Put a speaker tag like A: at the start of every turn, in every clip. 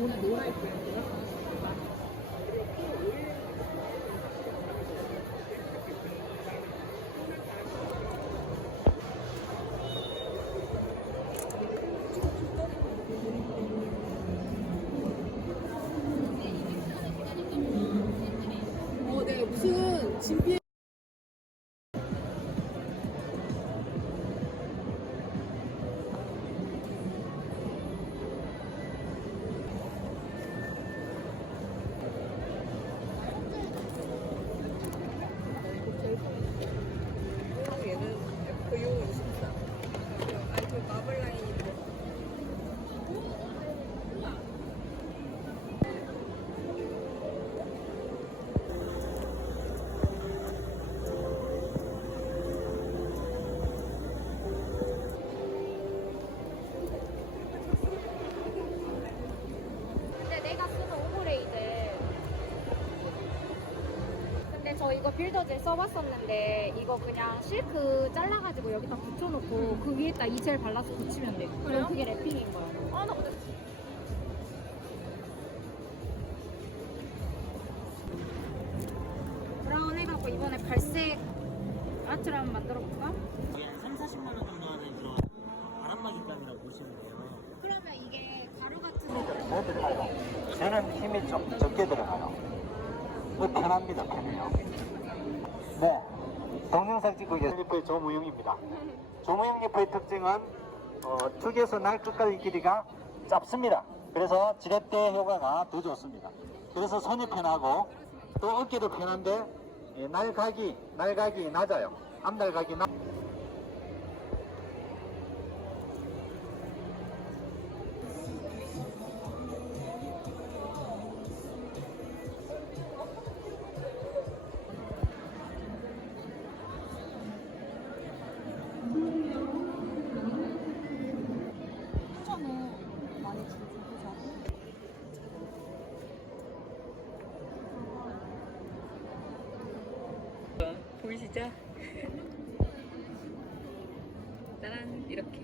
A: 어,
B: 빌더젤 써봤었는데 이거 그냥 실크 잘라가지고 여기다 붙여놓고 그 위에다 이 젤 발라서 붙이면 돼 그럼 그게 랩핑인 거야
A: 아, 나 근데
B: 브라운 해갖고 이번에 갈색 아트를 한번 만들어볼까?
C: 이게 한 3, 40만 원 정도 하는 그런 바람막이 감이라고 보시면 돼요.
B: 그러면 이게 가루 같은
D: 더 들어가요. 저는 힘이 좀 적게 들어가요. 그 편합니다, 편해요. 네. 동영상 찍고 계신 리프의 조무용입니다. 조무용 리프의 특징은 어, 축에서 날 끝까지 길이가 짧습니다. 그래서 지렛대 효과가 더 좋습니다. 그래서 손이 편하고 또 어깨도 편한데 예, 날각이 날각이 낮아요. 앞날각이 낮.
A: 보이시죠? 짜란 이렇게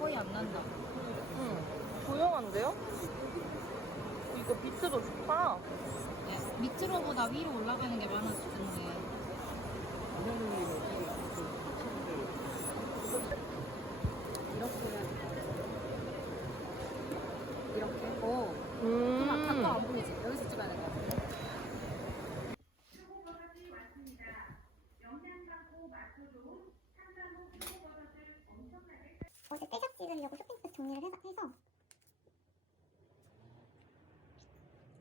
B: 거의 안 난다.
A: 응. 조용한데요? 이거 비트도 좋다.
B: 네, 밑으로보다 위로 올라가는 게 많아지던데. 이렇게? 오.
A: 음.
B: 각도 안 보이지? 여기서 찍어야 돼.
E: 어제 떼 잡 찍으려고 쇼핑백 정리를 해서, 해서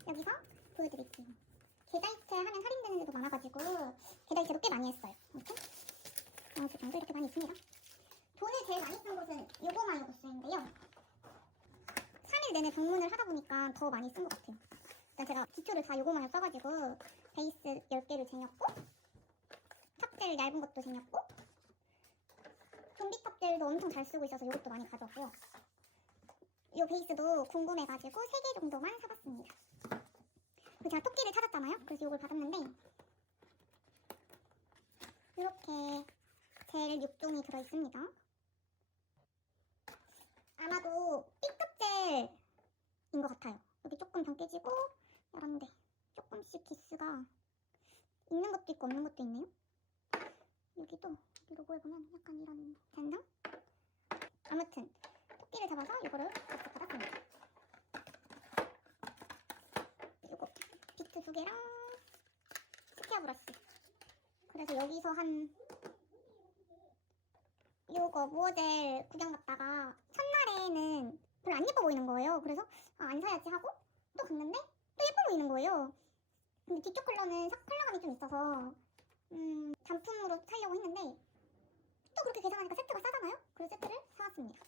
E: 여기서 보여드릴게요. 계좌이체 하면 할인되는 데도 많아가지고 계좌이체도 꽤 많이 했어요. 이렇게 어느 정도 이렇게 많이 있습니다. 돈을 제일 많이 쓴 곳은 요거마요 부스인데요. 3일 내내 방문을 하다 보니까 더 많이 쓴 것 같아요. 일단 제가 기초를 다 요거마요 써가지고 베이스 10개를 쟁였고 탑젤 얇은 것도 쟁였고 좀비 탑들도 엄청 잘 쓰고 있어서 이것도 많이 가져왔고요. 이 베이스도 궁금해가지고 3개 정도만 사봤습니다. 그 제가 토끼를 찾았잖아요. 그래서 이걸 받았는데 이렇게 젤 6종이 들어있습니다. 아마도 B급 젤인 것 같아요. 여기 조금 병 깨지고 이런데 조금씩 기스가 있는 것도 있고 없는 것도 있네요. 여기도 이 로고에 보면 약간 이런 잔상? 아무튼 토끼를 잡아서 이거를 이렇게 받았습니다. 이거 비트 두 개랑 스퀘어 브러쉬. 그래서 여기서 한 요거 무어젤 구경 갔다가 첫날에는 별로 안 예뻐 보이는 거예요. 그래서 아, 안 사야지 하고 또 갔는데 또 예뻐 보이는 거예요. 근데 뒤쪽 컬러는 컬러감이 좀 있어서 음, 단품으로 사려고 했는데 또 그렇게 계산하니까 세트가 싸잖아요? 그래서 세트를 사왔습니다.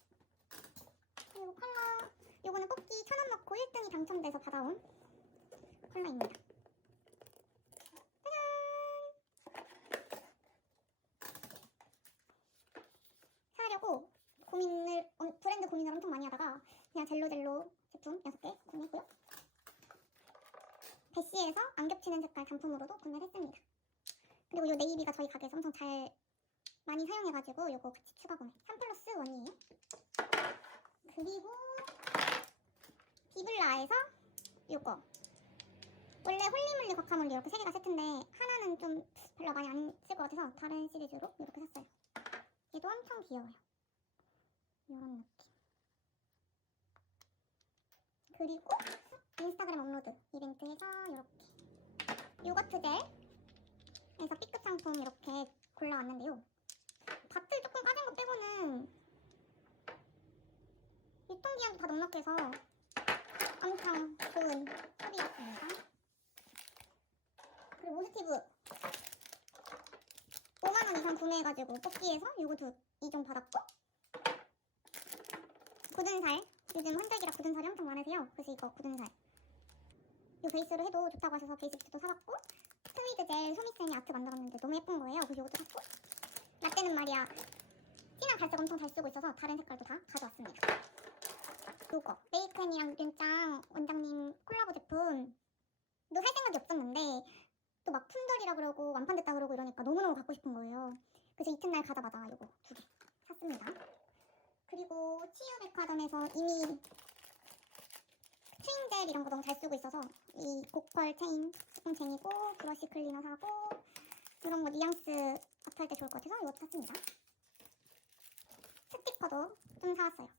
E: 그리고 컬러 요거는 뽑기 천원 넣고 1등이 당첨돼서 받아온 컬러입니다. 짜잔! 사려고 고민을 어, 브랜드 고민을 엄청 많이 하다가 그냥 젤로젤로 제품 6개 구매했고요. 베시에서 안 겹치는 색깔 단품으로도 구매를 했습니다. 그리고 이 네이비가 저희 가게에서 엄청 잘 많이 사용해가지고 이거 같이 추가 구매 3 플러스 1이에요 그리고 비블라에서 이거. 원래 홀리몰리 과카몰리 이렇게 세 개가 세트인데 하나는 좀 별로 많이 안 쓸 것 같아서 다른 시리즈로 이렇게 샀어요. 얘도 엄청 귀여워요. 이런 느낌. 그리고 인스타그램 업로드 이벤트에서 이렇게 요거트 젤 그래서 B급 상품 이렇게 골라왔는데요. 밭을 조금 까진 거 빼고는 유통기한도 다 넉넉해서 엄청 좋은 소비였습니다. 그리고 모스티브 5만원 이상 구매해가지고 뽑기에서 요거 두 이종 받았고 굳은 살 요즘 환절기라 굳은 살이 엄청 많으세요. 그래서 이거 굳은 살. 요 베이스로 해도 좋다고 하셔서 베이스 비트도 사봤고 젤 소미쌤이 아트 만들었는데 너무 예쁜 거예요. 그래서 이것도 샀고 라떼는 말이야 진한 갈색 엄청 잘 쓰고 있어서 다른 색깔도 다 가져왔습니다. 요거 메이크앤이랑 윤짱 원장님 콜라보 제품 너살 생각이 없었는데 또 막 품절이라 그러고 완판됐다 그러고 이러니까 너무너무 갖고 싶은 거예요. 그래서 이튿날 가자마자 요거 두 개 샀습니다. 그리고 치유 백화점에서 이미 체인 젤 이런 거 너무 잘 쓰고 있어서 이 고펄 체인 조금 쟁이고 브러쉬 클리너 사고 이런 거 뉘앙스 아트 할 때 좋을 것 같아서 이것도 샀습니다. 스티커도 좀 사왔어요.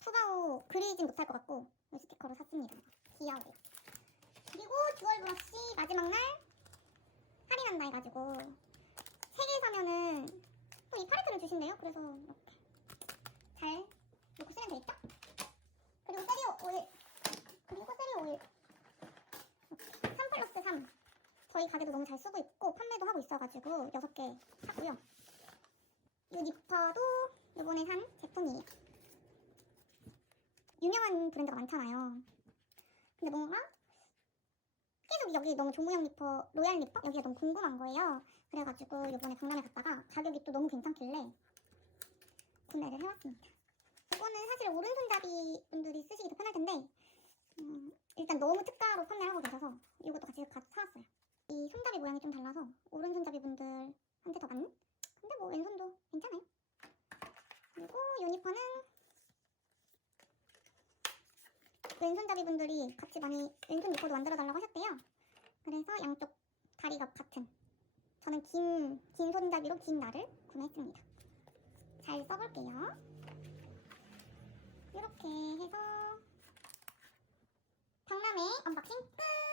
E: 푸바오 그리진 못할 것 같고 이 스티커로 샀습니다. 귀여워요. 그리고 듀얼 브러쉬 마지막 날 할인한다 해가지고 3개 사면은 또 이 팔레트를 주신대요. 그래서 이렇게 잘 놓고 쓰면 되겠죠? 그리고 세리오 오일 그리고 세리 오일 3 플러스 3 저희 가게도 너무 잘 쓰고 있고 판매도 하고 있어가지고 6개 샀고요. 이 니퍼도 이번에 산 제품이에요 유명한 브랜드가 많잖아요. 근데 뭔가 계속 여기 너무 조무영 니퍼 로얄 니퍼? 여기가 너무 궁금한 거예요. 그래가지고 이번에 강남에 갔다가 가격이 또 너무 괜찮길래 구매를 해왔습니다. 이거는 사실 오른손잡이 분들이 쓰시기 더 편할 텐데 음, 일단 너무 특가로 판매하고 계셔서 이것도 같이 가, 사왔어요. 이 손잡이 모양이 좀 달라서 오른 손잡이 분들한테 더 맞는? 근데 뭐 왼손도 괜찮아요. 그리고 유니퍼는 왼손잡이 분들이 같이 많이 왼손 니퍼도 만들어달라고 하셨대요. 그래서 양쪽 다리가 같은 저는 긴, 긴 손잡이로 긴 날을 구매했습니다. 잘 써볼게요. 이렇게 해서 박람회 언박싱 끝!